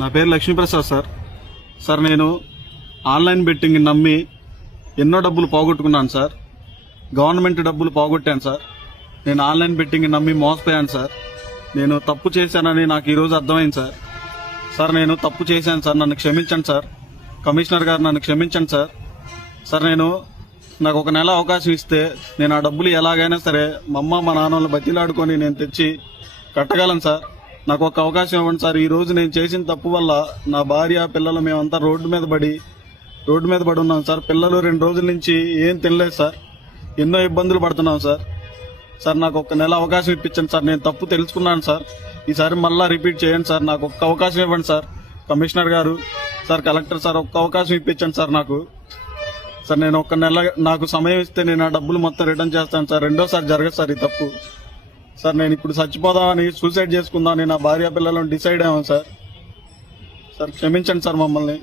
నా పేరు Lakshmi Prasad sir. Sir నేను ఆన్లైన్ బెట్టింగ్ నమ్మి ఎన్నో డబ్బులు పోగొట్టుకున్నాను సార్. గవర్నమెంట్ డబ్బులు పోగొట్టాను సార్. నేను ఆన్లైన్ బెట్టింగ్ నమ్మి మోసపోయాను సార్. నేను తప్పు చేశానని నాకు ఈరోజు అర్థమైంది సార్. సార్ నేను తప్పు చేశాను సార్, నన్ను క్షమించండి సార్. కమిషనర్ గారు నన్ను క్షమించండి సార్. సార్ నాకు ఒక నెల అవకాశం ఇస్తే నేను ఆ డబ్బులు ఎలాగైనా సరే మా అమ్మ మా నాన్నలు బతిలాడుకొని నేను తెచ్చి కట్టగలను సార్. నాకు ఒక అవకాశం ఇవ్వండి సార్. ఈ రోజు నేను చేసిన తప్పు వల్ల నా భార్య పిల్లలు మేమంతా రోడ్డు మీద పడి ఉన్నాం సార్. పిల్లలు 2 రోజుల నుంచి ఏం తినలేదు సార్. ఎన్నో ఇబ్బందులు పడుతున్నాం సార్. సార్ నాకు ఒక నెల అవకాశం ఇప్పించండి సార్. నేను తప్పు తెలుసుకున్నాను సార్. ఈసారి మళ్ళా రిపీట్ చేయండి సార్. నాకు ఒక్క అవకాశం ఇవ్వండి సార్. కమిషనర్ గారు, సార్ కలెక్టర్ సార్, ఒక్క అవకాశం ఇప్పించండి సార్ నాకు. సార్ నేను ఒక నెల నాకు సమయం ఇస్తే నేను ఆ డబ్బులు మొత్తం రిటర్న్ చేస్తాను సార్. రెండోసారి జరగదు సార్ ఈ తప్పు. సార్ నేను ఇప్పుడు చచ్చిపోదామని, సూసైడ్ చేసుకుందామని నా భార్య పిల్లలను డిసైడ్ అయ్యాను సార్. సార్ క్షమించండి సార్ మమ్మల్ని.